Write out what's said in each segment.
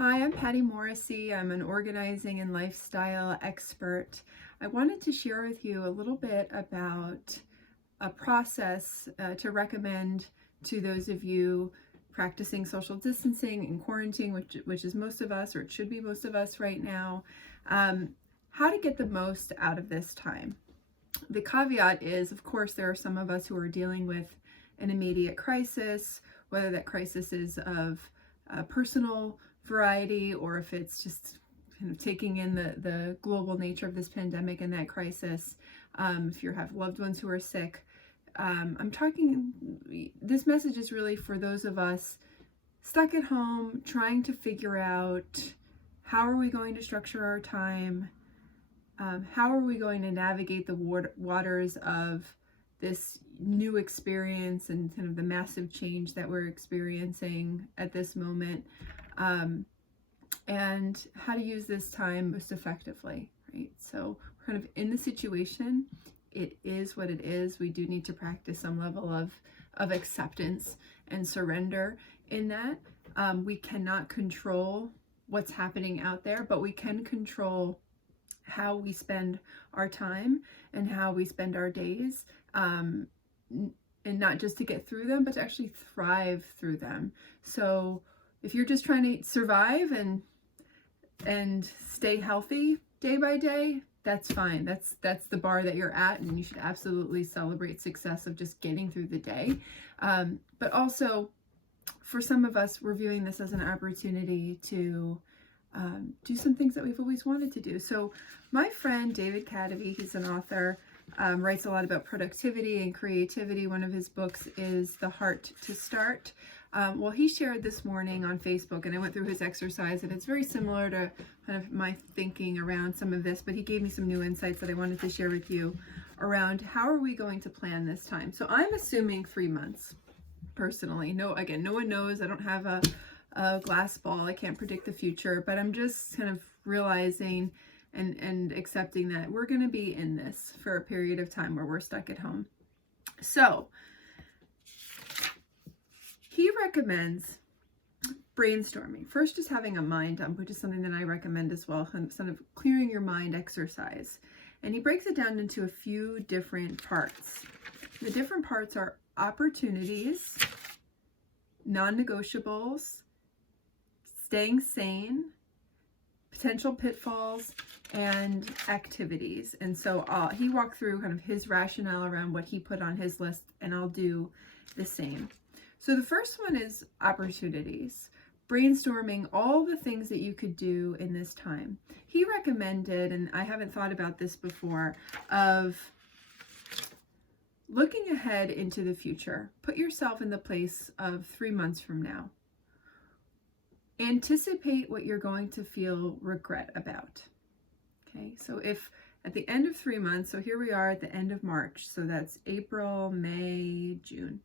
Hi, I'm Patty Morrissey. I'm an organizing and lifestyle expert. I wanted to share with you a little bit about a process to recommend to those of you practicing social distancing and quarantine, which is most of us, or it should be most of us right now, how to get the most out of this time. The caveat is, of course, there are some of us who are dealing with an immediate crisis, whether that crisis is of personal variety or if it's just kind of taking in the global nature of this pandemic and that crisis. If you have loved ones who are sick, this message is really for those of us stuck at home, trying to figure out how are we going to structure our time, how are we going to navigate the waters of this new experience and kind of the massive change that we're experiencing at this moment, and how to use this time most effectively, right? So we're kind of in the situation. It is what it is. We do need to practice some level of acceptance and surrender in that. We cannot control what's happening out there, but we can control how we spend our time and how we spend our days, and not just to get through them, but to actually thrive through them. So if you're just trying to survive and stay healthy day by day, that's fine. That's the bar that you're at, and you should absolutely celebrate success of just getting through the day. But also, for some of us, we're viewing this as an opportunity to do some things that we've always wanted to do. So my friend David Kadavy, he's an author, writes a lot about productivity and creativity. One of his books is The Heart to Start. Well, he shared this morning on Facebook, and I went through his exercise, and it's very similar to kind of my thinking around some of this, but he gave me some new insights that I wanted to share with you around how are we going to plan this time. So I'm assuming 3 months, personally. No one knows. I don't have a glass ball. I can't predict the future, but I'm just kind of realizing and accepting that we're going to be in this for a period of time where we're stuck at home. So he recommends brainstorming. First, just having a mind dump, which is something that I recommend as well, kind of clearing your mind exercise. And he breaks it down into a few different parts. The different parts are opportunities, non-negotiables, staying sane, potential pitfalls, and activities. And so he walked through kind of his rationale around what he put on his list, and I'll do the same. So the first one is opportunities, brainstorming all the things that you could do in this time. He recommended, and I haven't thought about this before, of looking ahead into the future. Put yourself in the place of 3 months from now. Anticipate what you're going to feel regret about. Okay, so if at the end of 3 months, so here we are at the end of March, so that's April, May, June.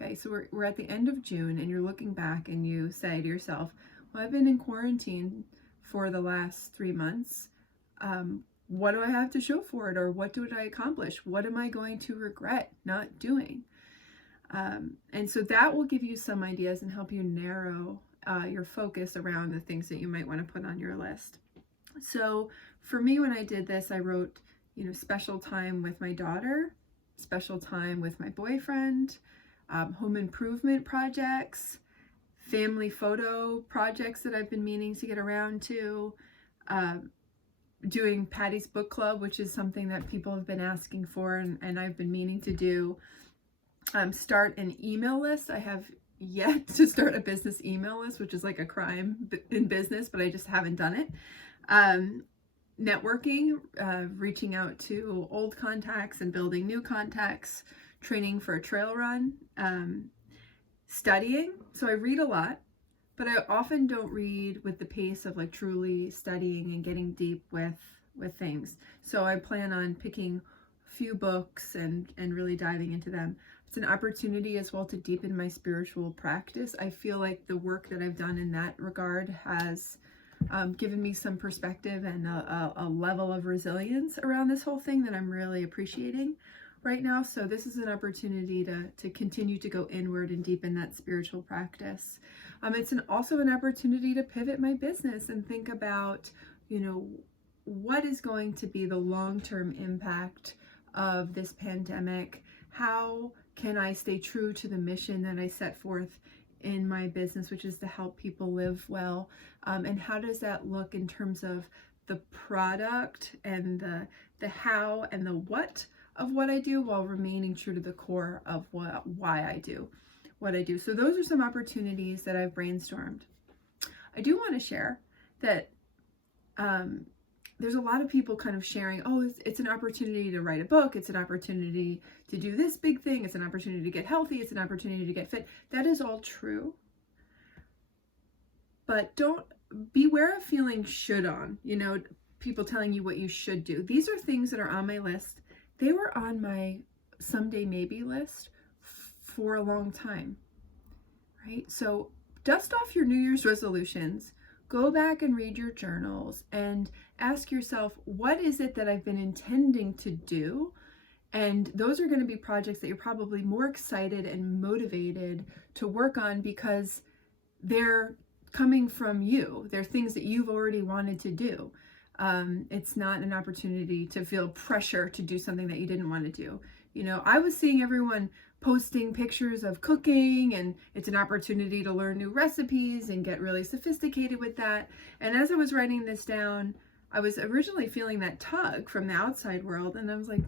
Okay, so we're at the end of June, and you're looking back and you say to yourself, well, I've been in quarantine for the last 3 months. What do I have to show for it? Or what did I accomplish? What am I going to regret not doing? And so that will give you some ideas and help you narrow your focus around the things that you might want to put on your list. So for me, when I did this, I wrote, special time with my daughter, special time with my boyfriend, home improvement projects, family photo projects that I've been meaning to get around to, doing Patty's Book Club, which is something that people have been asking for, and I've been meaning to do. Start an email list. I have yet to start a business email list, which is like a crime in business, but I just haven't done it. Networking, reaching out to old contacts and building new contacts, training for a trail run, studying. So I read a lot, but I often don't read with the pace of like truly studying and getting deep with things. So I plan on picking a few books and really diving into them. It's an opportunity as well to deepen my spiritual practice. I feel like the work that I've done in that regard has given me some perspective and a level of resilience around this whole thing that I'm really appreciating. right now. So this is an opportunity to continue to go inward and deepen that spiritual practice. It's also an opportunity to pivot my business and think about, what is going to be the long-term impact of this pandemic? How can I stay true to the mission that I set forth in my business, which is to help people live well? And how does that look in terms of the product and the how and the what of what I do, while remaining true to the core of why I do what I do? So those are some opportunities that I've brainstormed. I do want to share that there's a lot of people kind of sharing, oh, it's an opportunity to write a book, it's an opportunity to do this big thing, it's an opportunity to get healthy, it's an opportunity to get fit. That is all true. But don't beware of feeling should on, people telling you what you should do. These are things that are on my list. They were on my someday maybe list for a long time, right? So dust off your New Year's resolutions. Go back and read your journals and ask yourself, what is it that I've been intending to do? And those are going to be projects that you're probably more excited and motivated to work on because they're coming from you. They're things that you've already wanted to do. It's not an opportunity to feel pressure to do something that you didn't want to do. I was seeing everyone posting pictures of cooking, and it's an opportunity to learn new recipes and get really sophisticated with that. And as I was writing this down, I was originally feeling that tug from the outside world, and I was like,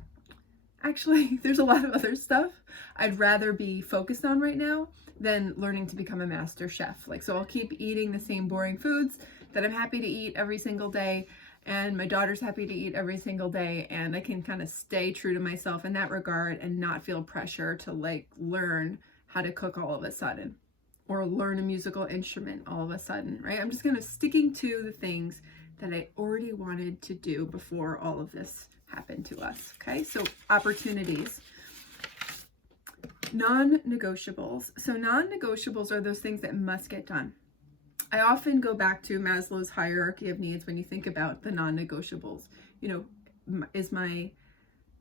actually, there's a lot of other stuff I'd rather be focused on right now than learning to become a master chef. So I'll keep eating the same boring foods that I'm happy to eat every single day, and my daughter's happy to eat every single day, and I can kind of stay true to myself in that regard and not feel pressure to learn how to cook all of a sudden or learn a musical instrument all of a sudden, right? I'm just kind of sticking to the things that I already wanted to do before all of this happened to us, okay? So opportunities. Non-negotiables. So non-negotiables are those things that must get done. I often go back to Maslow's hierarchy of needs when you think about the non-negotiables. Is my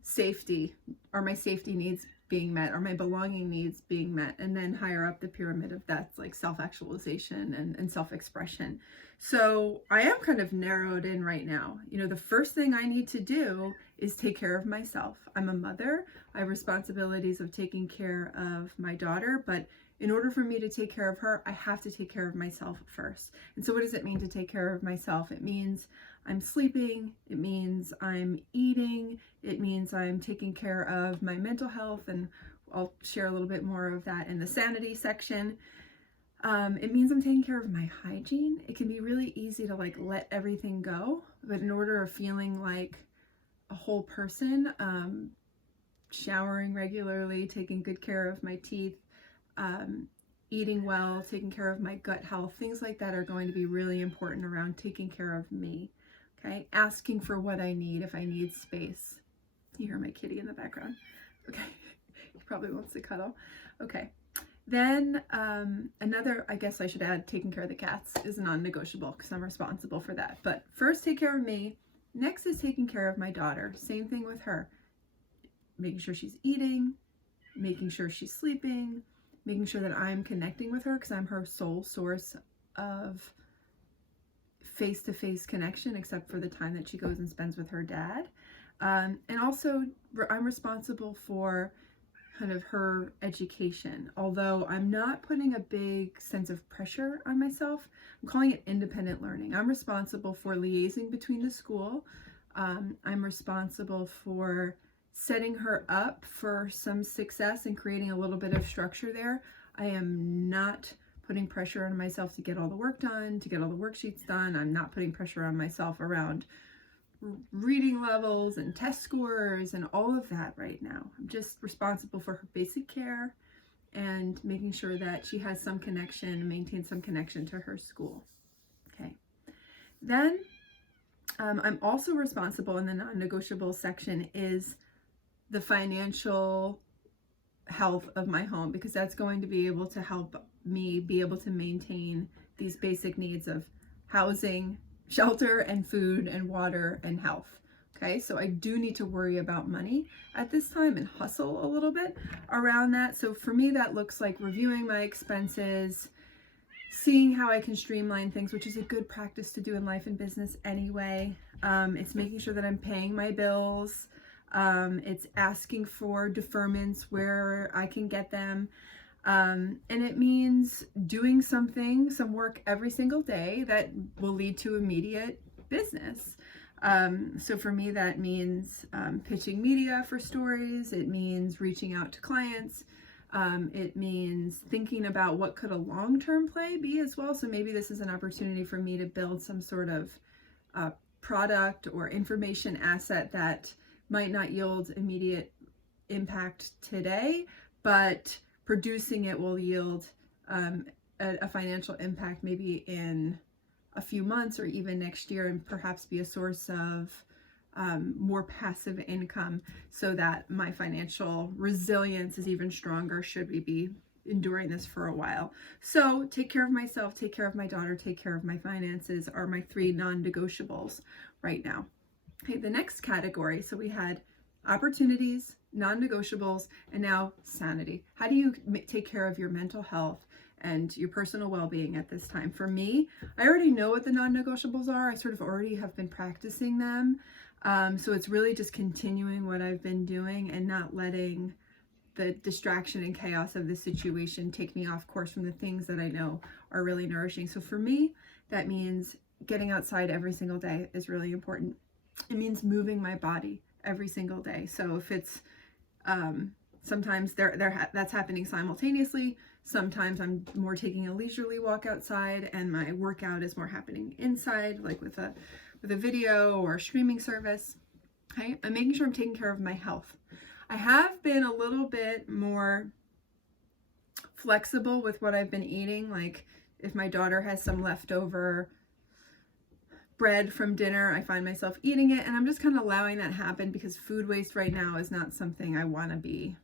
safety, are my safety needs being met? Are my belonging needs being met? And then higher up the pyramid of that's like self-actualization and self-expression. So I am kind of narrowed in right now. The first thing I need to do is take care of myself. I'm a mother. I have responsibilities of taking care of my daughter, but in order for me to take care of her, I have to take care of myself first. And so what does it mean to take care of myself? It means I'm sleeping. It means I'm eating. It means I'm taking care of my mental health. And I'll share a little bit more of that in the sanity section. It means I'm taking care of my hygiene. It can be really easy to let everything go. But in order of feeling like a whole person, showering regularly, taking good care of my teeth, eating well, taking care of my gut health, things like that are going to be really important around taking care of me. Okay, asking for what I need if I need space. You hear my kitty in the background. Okay, he probably wants to cuddle. Okay, then another, I guess I should add, taking care of the cats is non-negotiable because I'm responsible for that. But first, take care of me. Next is taking care of my daughter. Same thing with her. Making sure she's eating, making sure she's sleeping, making sure that I'm connecting with her because I'm her sole source of face-to-face connection, except for the time that she goes and spends with her dad. And also, I'm responsible for kind of her education. Although I'm not putting a big sense of pressure on myself, I'm calling it independent learning. I'm responsible for liaising between the school. I'm responsible for setting her up for some success and creating a little bit of structure there. I am not putting pressure on myself to get all the work done, to get all the worksheets done. I'm not putting pressure on myself around reading levels and test scores and all of that right now. I'm just responsible for her basic care and making sure that she has some connection, maintains some connection to her school. Okay. Then I'm also responsible in the non-negotiable section is the financial health of my home, because that's going to be able to help me be able to maintain these basic needs of housing, shelter, and food and water and health. Okay, so I do need to worry about money at this time and hustle a little bit around that. So for me, that looks like reviewing my expenses, seeing how I can streamline things, which is a good practice to do in life and business anyway. It's making sure that I'm paying my bills. It's asking for deferments where I can get them. And it means doing some work every single day that will lead to immediate business. So for me, that means pitching media for stories. It means reaching out to clients. It means thinking about what could a long-term play be as well. So maybe this is an opportunity for me to build some sort of product or information asset that might not yield immediate impact today, but producing it will yield a financial impact maybe in a few months or even next year, and perhaps be a source of more passive income so that my financial resilience is even stronger should we be enduring this for a while. So take care of myself, take care of my daughter, take care of my finances are my 3 non-negotiables right now. Okay, the next category, so we had opportunities, non-negotiables, and now sanity. How do you take care of your mental health and your personal well-being at this time? For me, I already know what the non-negotiables are. I sort of already have been practicing them. So it's really just continuing what I've been doing and not letting the distraction and chaos of the situation take me off course from the things that I know are really nourishing. So for me, that means getting outside every single day is really important. It means moving my body every single day. So if it's sometimes that's happening simultaneously. Sometimes I'm more taking a leisurely walk outside, and my workout is more happening inside, like with a video or a streaming service. Okay, I'm making sure I'm taking care of my health. I have been a little bit more flexible with what I've been eating. Like if my daughter has some leftover bread from dinner, I find myself eating it, and I'm just kind of allowing that happen because food waste right now is not something I want to be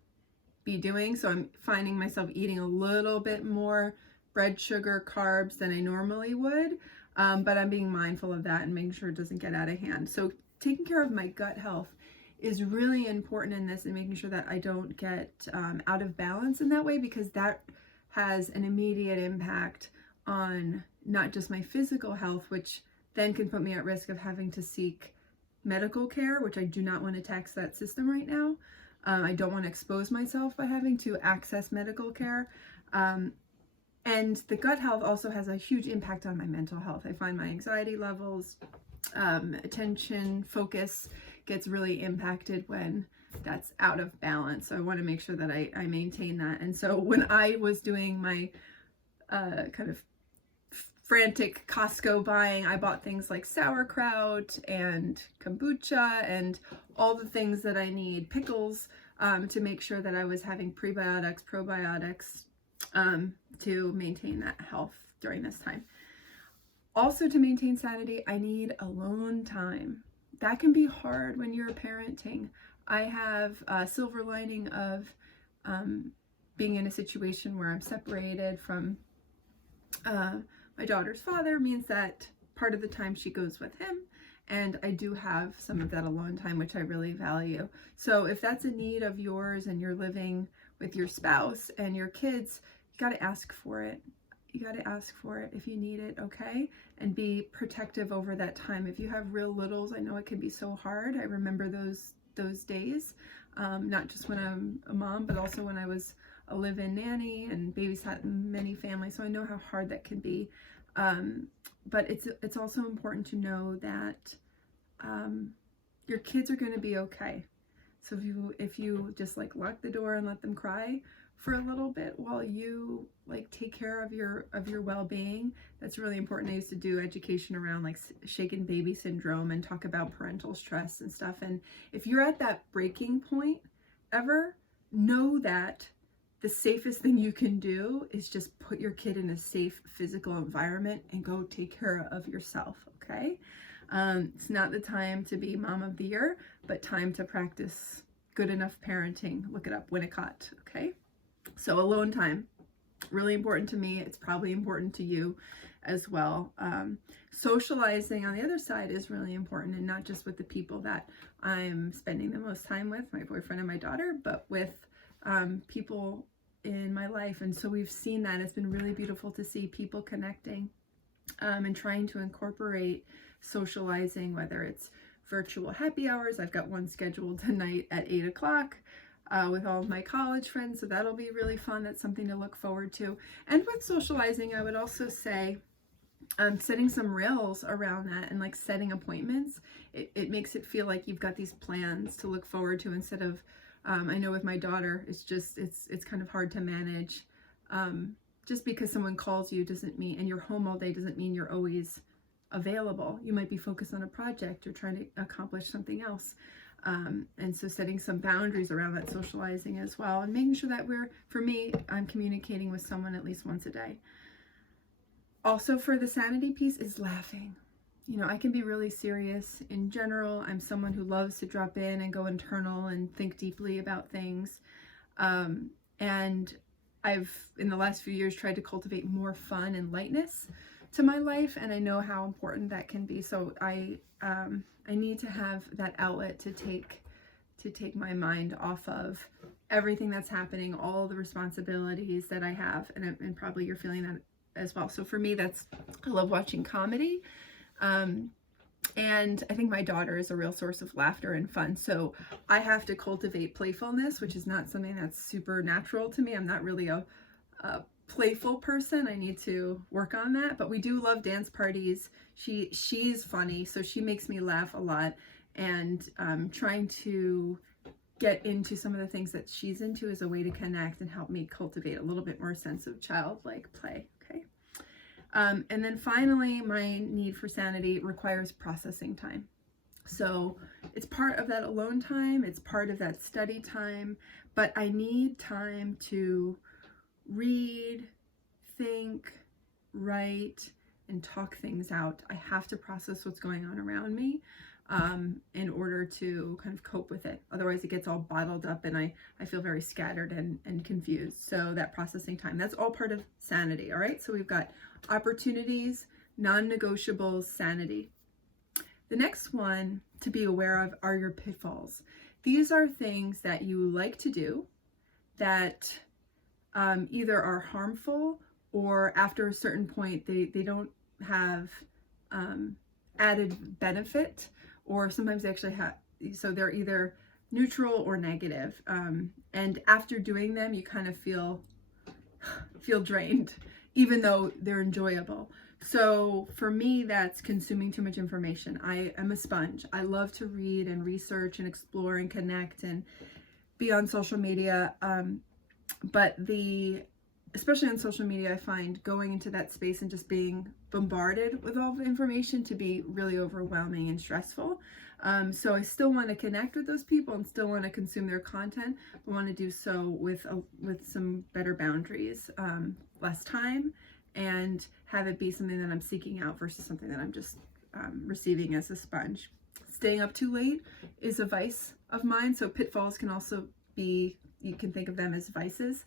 doing. So I'm finding myself eating a little bit more bread, sugar, carbs than I normally would, but I'm being mindful of that and making sure it doesn't get out of hand. So taking care of my gut health is really important in this, and making sure that I don't get out of balance in that way, because that has an immediate impact on not just my physical health, which then can put me at risk of having to seek medical care, which I do not want to tax that system right now. I don't want to expose myself by having to access medical care. And the gut health also has a huge impact on my mental health. I find my anxiety levels, attention, focus gets really impacted when that's out of balance. So I want to make sure that I maintain that. And so when I was doing my kind of frantic Costco buying, I bought things like sauerkraut and kombucha and all the things that I need, pickles, to make sure that I was having prebiotics, probiotics, to maintain that health during this time. Also, to maintain sanity, I need alone time. That can be hard when you're parenting. I have a silver lining of being in a situation where I'm separated from my daughter's father, means that part of the time she goes with him, and I do have some of that alone time, which I really value. So if that's a need of yours and you're living with your spouse and your kids, you got to ask for it. You got to ask for it if you need it, okay? And be protective over that time. If you have real littles, I know it can be so hard. I remember those days, not just when I'm a mom, but also when I was a live-in nanny and babysat many families. So I know how hard that can be. But it's also important to know that your kids are going to be okay. So if you just like lock the door and let them cry for a little bit while you like take care of your well-being, that's really important. I used to do education around like shaken baby syndrome and talk about parental stress and stuff. And if you're at that breaking point ever, know that the safest thing you can do is just put your kid in a safe physical environment and go take care of yourself, okay? It's not the time to be mom of the year, but time to practice good enough parenting. Look it up, Winnicott, okay? So alone time. Really important to me. It's probably important to you as well. Socializing on the other side is really important, and not just with the people that I'm spending the most time with, my boyfriend and my daughter, but with people in my life. And so we've seen that. It's been really beautiful to see people connecting and trying to incorporate socializing, whether it's virtual happy hours. I've got one scheduled tonight at 8 o'clock. With all of my college friends, so that'll be really fun. That's something to look forward to. And with socializing, I would also say setting some rails around that, and like setting appointments. It makes it feel like you've got these plans to look forward to, instead of I know with my daughter, it's kind of hard to manage. Just because someone calls you doesn't mean, and you're home all day, doesn't mean you're always available. You might be focused on a project or trying to accomplish something else. And so setting some boundaries around that socializing as well, and making sure that for me, I'm communicating with someone at least once a day. Also, for the sanity piece is laughing. You know, I can be really serious in general. I'm someone who loves to drop in and go internal and think deeply about things. And I've, in the last few years, tried to cultivate more fun and lightness to my life, and I know how important that can be. So I need to have that outlet to take my mind off of everything that's happening, all the responsibilities that I have, and probably you're feeling that as well. So for me, I love watching comedy, and I think my daughter is a real source of laughter and fun. So I have to cultivate playfulness, which is not something that's super natural to me. I'm not really a playful person. I need to work on that, but we do love dance parties. She's funny, so she makes me laugh a lot, and trying to get into some of the things that she's into is a way to connect and help me cultivate a little bit more sense of childlike play. Okay. And then finally, my need for sanity requires processing time. So it's part of that alone time, it's part of that study time, but I need time to read, think, write, and talk things out. I have to process what's going on around me in order to kind of cope with it. Otherwise, it gets all bottled up, and I feel very scattered and confused. So that processing time, that's all part of sanity. All right, so we've got opportunities, non-negotiables, sanity. The next one to be aware of are your pitfalls. These are things that you like to do that either are harmful, or after a certain point they don't have added benefit, or sometimes they actually have, so they're either neutral or negative, and after doing them you kind of feel drained, even though they're enjoyable. So for me, that's consuming too much information. I am a sponge. I love to read and research and explore and connect and be on social media, but especially on social media, I find going into that space and just being bombarded with all the information to be really overwhelming and stressful. So I still want to connect with those people and still want to consume their content, but want to do so with some better boundaries, less time, and have it be something that I'm seeking out versus something that I'm just receiving as a sponge. Staying up too late is a vice of mine, so pitfalls can also be, you can think of them as vices.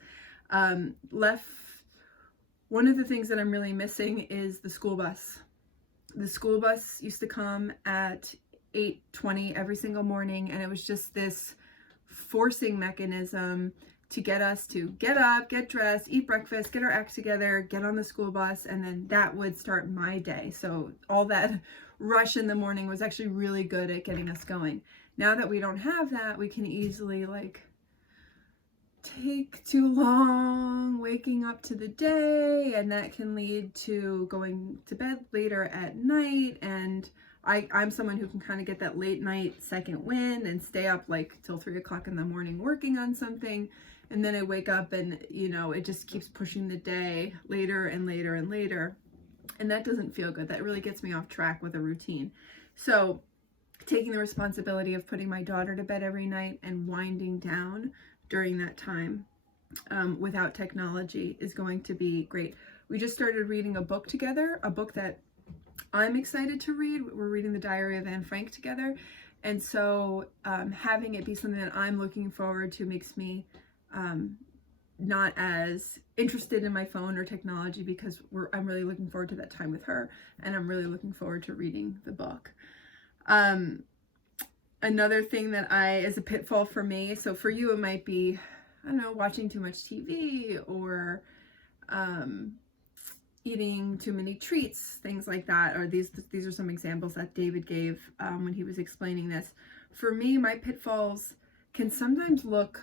One of the things that I'm really missing is the school bus. The school bus used to come at 8:20 every single morning, and it was just this forcing mechanism to get us to get up, get dressed, eat breakfast, get our acts together, get on the school bus, and then that would start my day. So all that rush in the morning was actually really good at getting us going. Now that we don't have that, we can easily take too long waking up to the day, and that can lead to going to bed later at night. And I'm someone who can kind of get that late night second wind and stay up till 3 o'clock in the morning working on something, and then I wake up and it just keeps pushing the day later and later and later, and that doesn't feel good. That really gets me off track with a routine. So taking the responsibility of putting my daughter to bed every night and winding down during that time without technology is going to be great. We just started reading a book together, a book that I'm excited to read. We're reading The Diary of Anne Frank together, and so having it be something that I'm looking forward to makes me not as interested in my phone or technology because I'm really looking forward to that time with her, and I'm really looking forward to reading the book. Another thing that is a pitfall for me, so for you it might be, I don't know, watching too much TV or eating too many treats, things like that. Or these are some examples that David gave when he was explaining this. For me, my pitfalls can sometimes look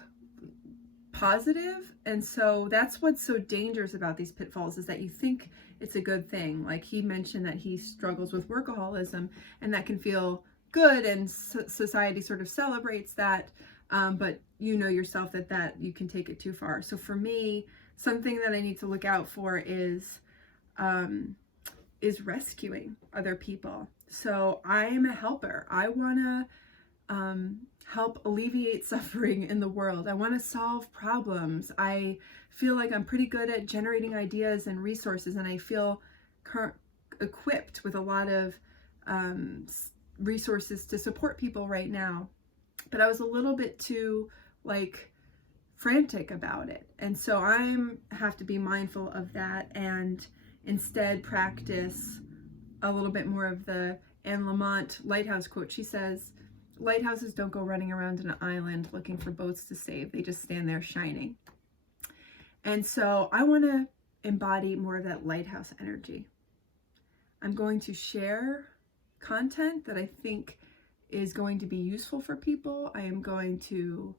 positive, and so that's what's so dangerous about these pitfalls, is that you think it's a good thing. Like he mentioned that he struggles with workaholism, and that can feel good, and society sort of celebrates that, but you know yourself that you can take it too far. So for me, something that I need to look out for is rescuing other people. So I am a helper. I want to help alleviate suffering in the world. I want to solve problems. I feel like I'm pretty good at generating ideas and resources, and I feel equipped with a lot of resources to support people right now. But I was a little bit too frantic about it, and so I have to be mindful of that and instead practice a little bit more of the Anne Lamott lighthouse quote. She says, lighthouses don't go running around an island looking for boats to save. They just stand there shining. And so I want to embody more of that lighthouse energy. I'm going to share content that I think is going to be useful for people. I am going to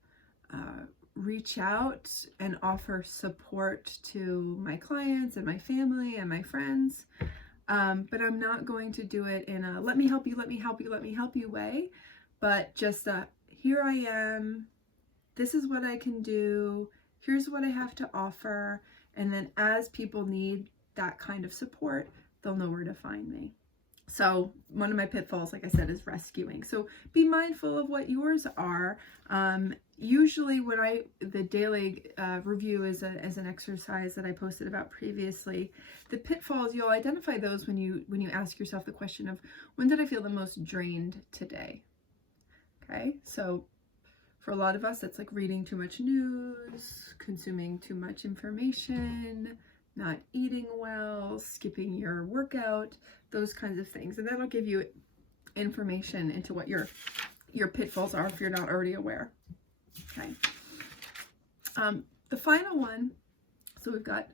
reach out and offer support to my clients and my family and my friends. But I'm not going to do it in a let me help you, let me help you, let me help you way, but just here I am, this is what I can do, here's what I have to offer, and then as people need that kind of support, they'll know where to find me. So one of my pitfalls, like I said, is rescuing. So be mindful of what yours are. Usually when the daily review is an exercise that I posted about previously. The pitfalls, you'll identify those when you ask yourself the question of, when did I feel the most drained today? Okay, so for a lot of us, that's like reading too much news, consuming too much information, not eating well, skipping your workout, those kinds of things. And that'll give you information into what your pitfalls are if you're not already aware. Okay. The final one, so we've got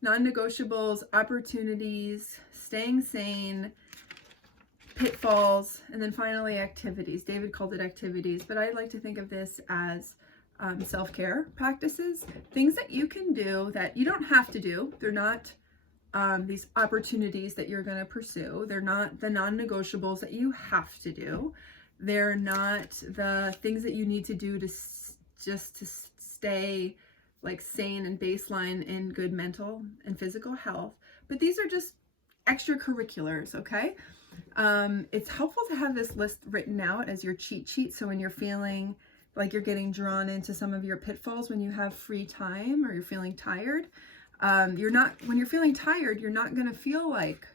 non-negotiables, opportunities, staying sane, pitfalls, and then finally activities. David called it activities, but I like to think of this as self-care practices, things that you can do that you don't have to do. They're not these opportunities that you're going to pursue. They're not the non-negotiables that you have to do. They're not the things that you need to do to stay sane and baseline in good mental and physical health. But these are just extracurriculars, okay? It's helpful to have this list written out as your cheat sheet. So when you're feeling like you're getting drawn into some of your pitfalls, when you have free time or you're feeling tired, when you're feeling tired, you're not going to feel like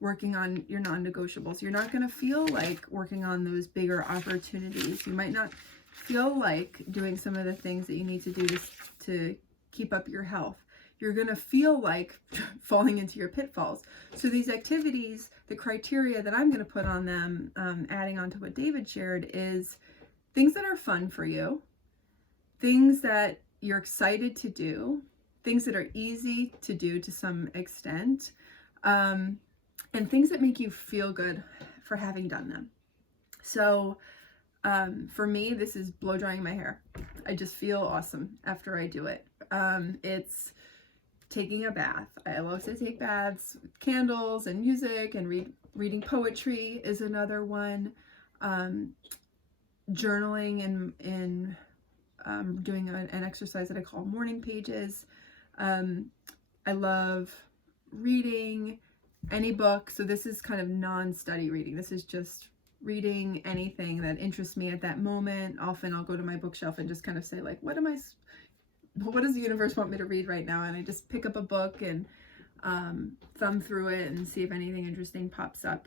working on your non-negotiables. You're not going to feel like working on those bigger opportunities. You might not feel like doing some of the things that you need to do to keep up your health. You're going to feel like falling into your pitfalls. So these activities, the criteria that I'm going to put on them, adding on to what David shared, is things that are fun for you, things that you're excited to do, things that are easy to do to some extent, and things that make you feel good for having done them. So for me, this is blow drying my hair. I just feel awesome after I do it. It's taking a bath. I love to take baths with candles and music, and reading poetry is another one. Journaling and doing an exercise that I call morning pages. I love reading any book. So this is kind of non-study reading. This is just reading anything that interests me at that moment. Often I'll go to my bookshelf and just kind of say, what does the universe want me to read right now? And I just pick up a book and thumb through it and see if anything interesting pops up.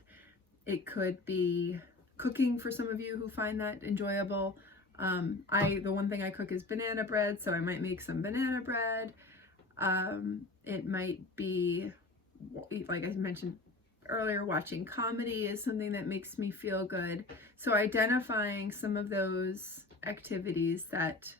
It could be cooking for some of you who find that enjoyable. The one thing I cook is banana bread, so I might make some banana bread. It might be, like I mentioned earlier, watching comedy is something that makes me feel good. So identifying some of those activities that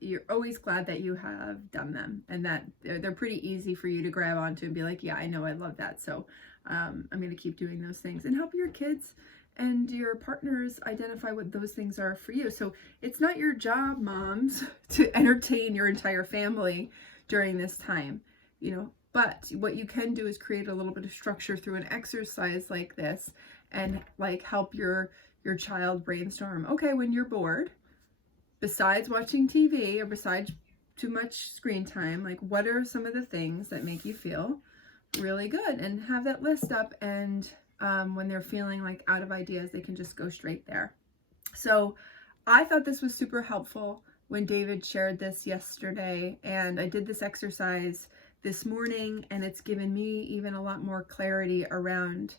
you're always glad that you have done them, and that they're pretty easy for you to grab onto and be like, yeah, I know, I love that. So I'm going to keep doing those things, and help your kids and your partners identify what those things are for you. So it's not your job, moms, to entertain your entire family during this time, but what you can do is create a little bit of structure through an exercise like this, and like help your child brainstorm, okay, when you're bored, besides watching TV or besides too much screen time, like what are some of the things that make you feel really good, and have that list up, and when they're feeling like out of ideas, they can just go straight there. So I thought this was super helpful when David shared this yesterday, and I did this exercise this morning, and it's given me even a lot more clarity around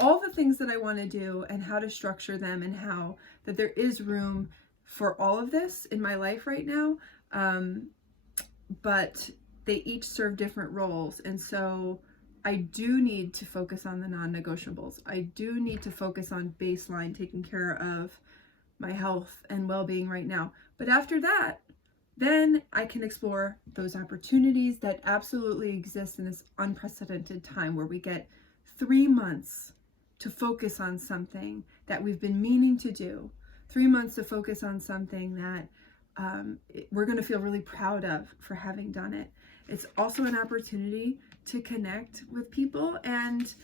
all the things that I want to do and how to structure them, and how that there is room for all of this in my life right now, but they each serve different roles. And so I do need to focus on the non-negotiables. I do need to focus on baseline, taking care of my health and well-being right now. But after that, then I can explore those opportunities that absolutely exist in this unprecedented time, where we get 3 months to focus on something that we've been meaning to do, 3 months to focus on something that we're going to feel really proud of for having done it. It's also an opportunity to connect with people and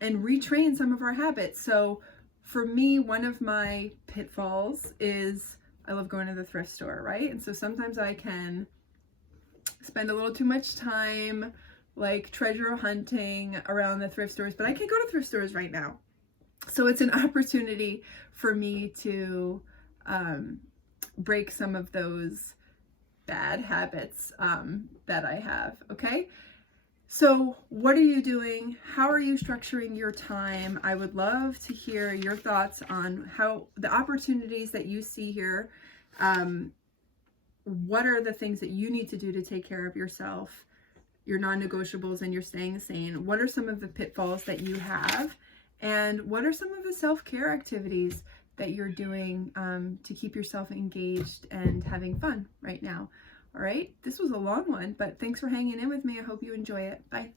retrain some of our habits. So for me, one of my pitfalls is I love going to the thrift store, right? And so sometimes I can spend a little too much time like treasure hunting around the thrift stores, but I can't go to thrift stores right now. So it's an opportunity for me to break some of those bad habits that I have, okay? So what are you doing? How are you structuring your time? I would love to hear your thoughts on how the opportunities that you see here. What are the things that you need to do to take care of yourself, your non-negotiables, and you're staying sane? What are some of the pitfalls that you have? And what are some of the self-care activities that you're doing to keep yourself engaged and having fun right now? All right, this was a long one, but thanks for hanging in with me. I hope you enjoy it. Bye.